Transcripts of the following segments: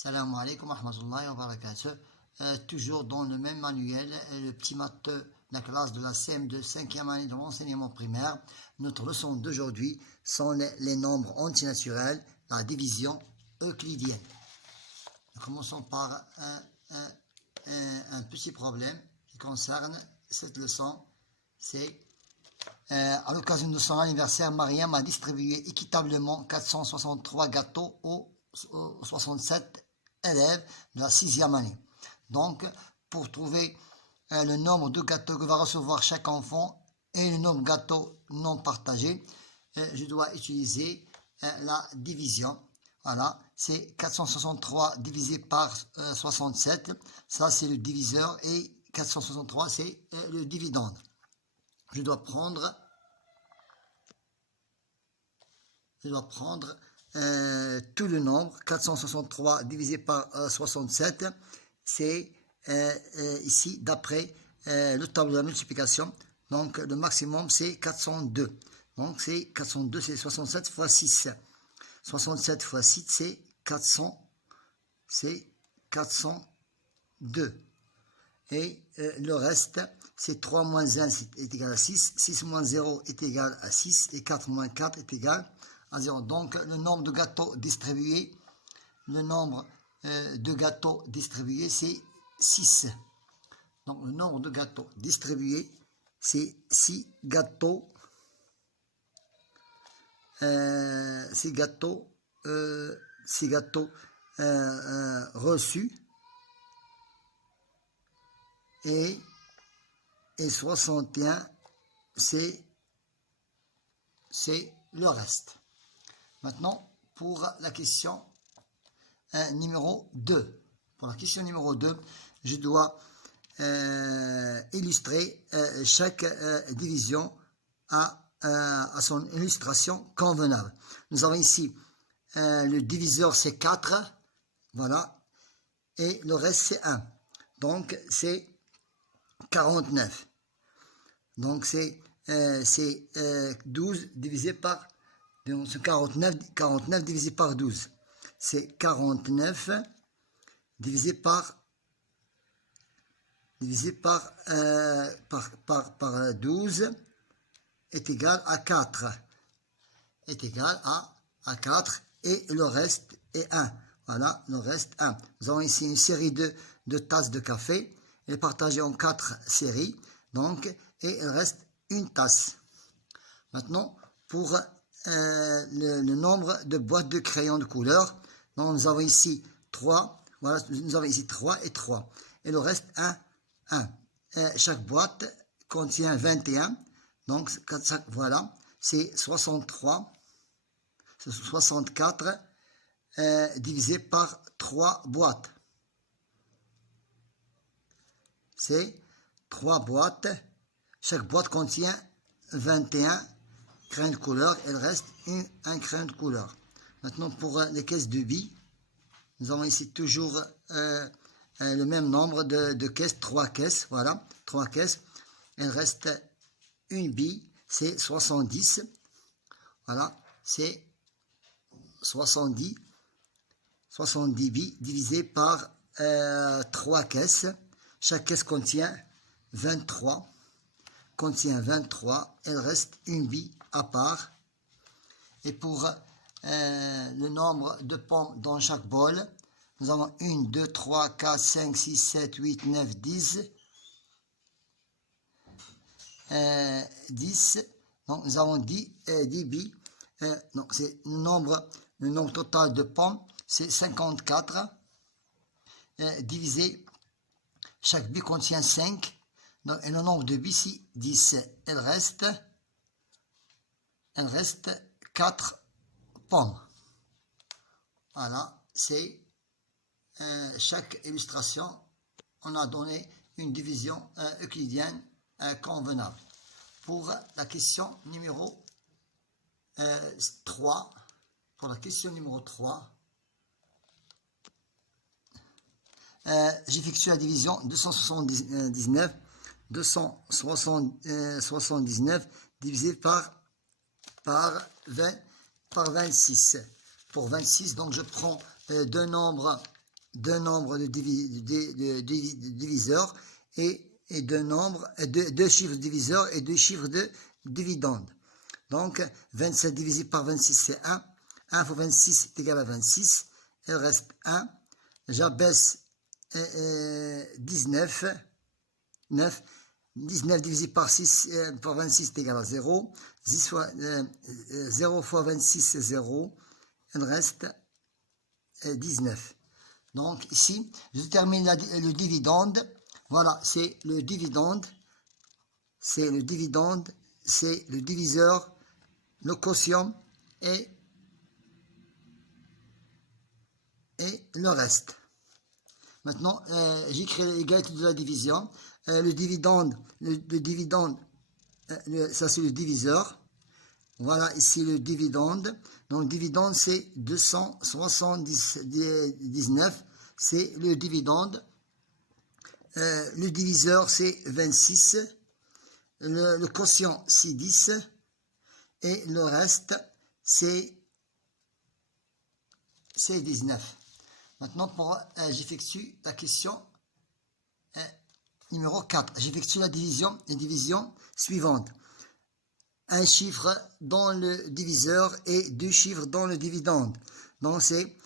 Salam alaikum wa rahmatullahi wa barakatuh. Toujours dans le même manuel, le petit maths de la classe de la CM2 5e année de l'enseignement primaire. Notre leçon d'aujourd'hui sont les nombres antinaturels, la division euclidienne. Nous commençons par un petit problème qui concerne cette leçon. C'est à l'occasion de son anniversaire, Mariam a distribué équitablement 463 gâteaux aux 67 élèves de la 6e année. Donc, pour trouver le nombre de gâteaux que va recevoir chaque enfant et le nombre de gâteaux non partagés, je dois utiliser la division. Voilà, c'est 463 divisé par 67. Ça, c'est le diviseur et 463, c'est le dividende. Je dois prendre tout le nombre, 463 divisé par 67, c'est ici d'après le tableau de la multiplication. Donc le maximum c'est 402. Donc c'est 402, c'est 67 fois 6. 67 fois 6 c'est 400, c'est 402. Et le reste, c'est 3 moins 1 est égal à 6, 6 moins 0 est égal à 6, et 4 moins 4 est égal à 0. Donc, le nombre de gâteaux distribués, c'est 6. Donc, le nombre de gâteaux distribués, c'est 6 gâteaux. 6 gâteaux reçus. Et 61, c'est le reste. Maintenant, pour la question numéro 2. Pour la question numéro 2, je dois illustrer chaque division à son illustration convenable. Nous avons ici le diviseur, c'est 4. Voilà. Et le reste, c'est 1. Donc, c'est 49. Donc c'est 12 divisé par 49 divisé par 12. C'est 49 divisé par 12 est égal à 4. Est égal à 4 et le reste est 1. Voilà, le reste 1. Nous avons ici une série de tasses de café. Elle est partagée en 4 séries, donc, et il reste une tasse. Maintenant, pour le nombre de boîtes de crayons de couleur, donc nous avons ici 3, voilà, nous avons ici 3 et 3, et le reste 1. Chaque boîte contient 21, donc voilà, c'est 64 divisé par 3 boîtes. C'est 3 boîtes. Chaque boîte contient 21 crayons de couleur. Il reste un crayon de couleur. Maintenant, pour les caisses de billes, nous avons ici toujours le même nombre de caisses, 3 caisses. Voilà, 3 caisses. Il reste une bille, c'est 70. Voilà, c'est 70 billes divisé par 3 caisses. Chaque caisse contient 23. Il reste une bille à part. Et pour le nombre de pommes dans chaque bol, nous avons 1, 2, 3, 4, 5, 6, 7, 8, 9, 10. 10. Donc nous avons 10 billes. Donc c'est le nombre total de pommes, c'est 54. Divisé. Chaque bille contient 5, donc, et le nombre de billes, c'est 10. Il reste 4 pommes. Voilà, c'est chaque illustration, on a donné une division euclidienne convenable. Pour la question numéro 3, j'effectue la division 279 divisé par 26. Pour 26, donc je prends deux nombres deux nombres de diviseurs et deux chiffres diviseurs et deux chiffres de dividendes. Donc 27 divisé par 26 c'est 1. 1 fois 26 est égal à 26. Il reste 1. J'abaisse 19. 9. 19 divisé par 6 par 26 est égal à 0. 0 fois 26 c'est 0. Il reste 19. Donc ici, je termine le dividende. Voilà, c'est le dividende. C'est le dividende. C'est le diviseur, le quotient et le reste. Maintenant, j'écris l'égalité de la division. Le dividende, ça c'est le diviseur. Voilà ici le dividende. Donc le dividende c'est 279. C'est le dividende. Le diviseur c'est 26. Le quotient c'est 10. Et le reste c'est 19. Maintenant, j'effectue la question numéro 4. J'effectue la division suivante. Un chiffre dans le diviseur et deux chiffres dans le dividende. Donc, c'est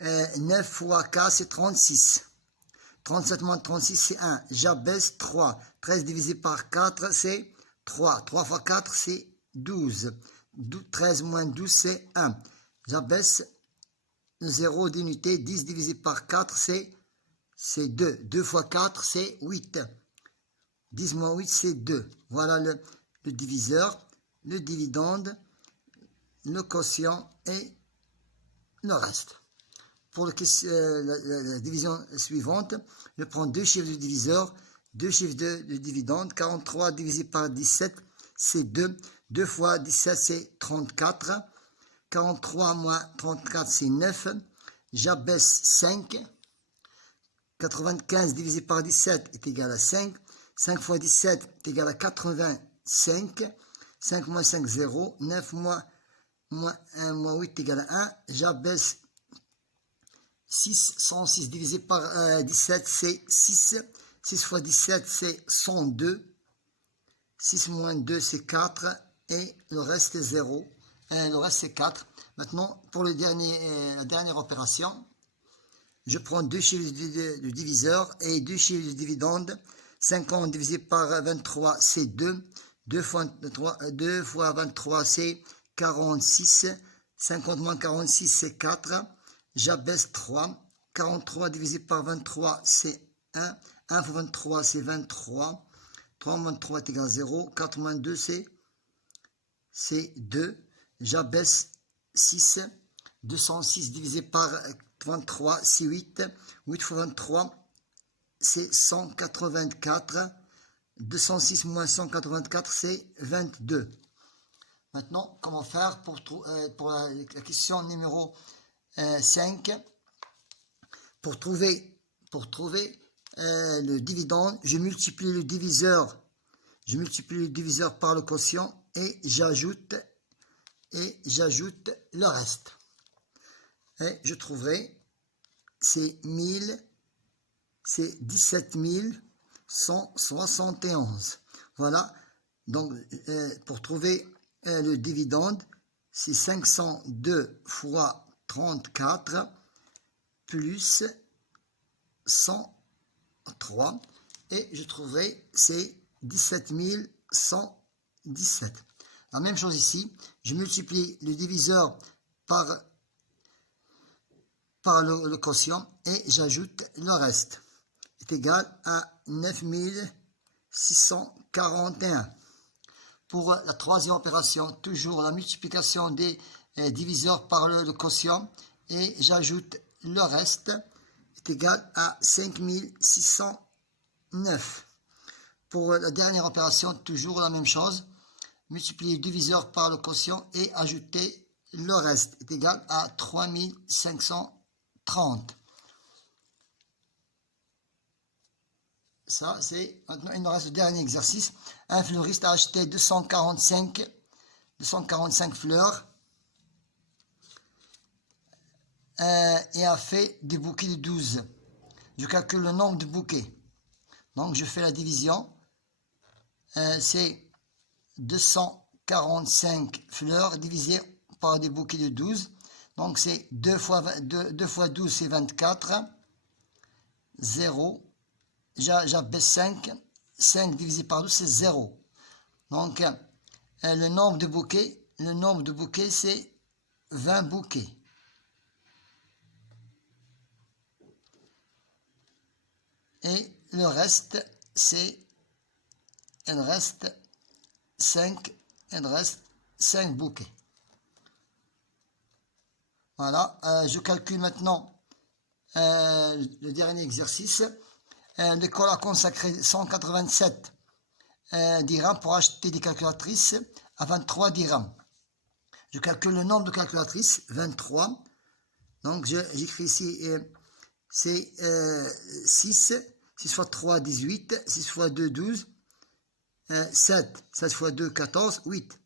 9 fois 4, c'est 36. 37 moins 36, c'est 1. J'abaisse 3. 13 divisé par 4, c'est 3. 3 fois 4, c'est 12. 13 moins 12, c'est 1. J'abaisse 0 d'unité. 10 divisé par 4, c'est 2. 2 fois 4, c'est 8. 10 moins 8, c'est 2. Voilà le diviseur, le dividende, le quotient et le reste. Pour la division suivante, je prends deux chiffres de diviseur, deux chiffres de dividende. 43 divisé par 17, c'est 2. 2 fois 17, c'est 34. 43 moins 34, c'est 9. J'abaisse 5. 95 divisé par 17 est égal à 5. 5 fois 17 est égal à 85. 5 moins 5, 0. 9 moins 1 moins 8 est égal à 1. J'abaisse 6. 106 divisé par 17, c'est 6. 6 fois 17, c'est 102. 6 moins 2, c'est 4. Et le reste est 0. Le reste, c'est 4. Maintenant, pour la dernière opération, je prends deux chiffres de diviseur et deux chiffres de dividende. 50 divisé par 23, c'est 2. 2 fois 23, c'est 46. 50 moins 46, c'est 4. J'abaisse 3. 43 divisé par 23, c'est 1. 1 fois 23, c'est 23. 3 moins 3 est égal à 0. 4 moins 2, c'est 2. J'abaisse 6. 206 divisé par 23, c'est 8. 8 fois 23, c'est 184. 206 moins 184, c'est 22. Maintenant, comment faire pour la question numéro 5? Pour trouver le dividende, je multiplie le diviseur par le quotient et j'ajoute le reste. Et je trouverai, c'est 17 171. Voilà. Donc, pour trouver le dividende, c'est 502 fois 34 plus 103. Et je trouverai, c'est 17 117. La même chose ici, je multiplie le diviseur par le quotient et j'ajoute le reste. Est égal à 9641. Pour la troisième opération, toujours la multiplication des diviseurs par le quotient et j'ajoute le reste est égal à 5609. Pour la dernière opération, toujours la même chose. Multiplier le diviseur par le quotient et ajouter le reste est égal à 3530. Ça, c'est maintenant, il nous reste le dernier exercice. Un fleuriste a acheté 245 fleurs et a fait des bouquets de 12. je calcule le nombre de bouquets. Donc je fais la division. C'est 245 fleurs divisé par des bouquets de 12. Donc c'est 2 fois 12, c'est 24. 0. J'abaisse 5. 5 divisé par 12, c'est 0. Donc le nombre de bouquets, c'est 20 bouquets. Et le reste, il reste 5 bouquets. Voilà, je calcule maintenant le dernier exercice. L'école a consacré 187 dirhams pour acheter des calculatrices à 23 dirhams. Je calcule le nombre de calculatrices, 23. Donc j'écris ici, c'est 6. 6 fois 3, 18. 6 fois 2, 12. 7. 7 fois 2, 14. 8.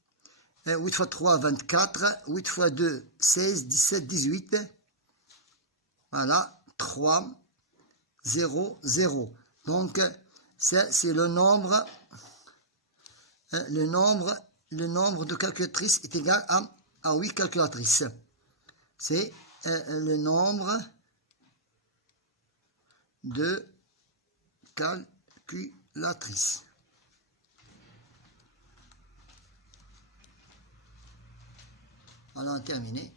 8 fois 3, 24. 8 fois 2, 16. 17, 18. Voilà. 3, 0, 0. Donc, c'est le nombre. Le nombre de calculatrices est égal à 8 calculatrices. C'est le nombre de calculatrices. Voilà, terminé.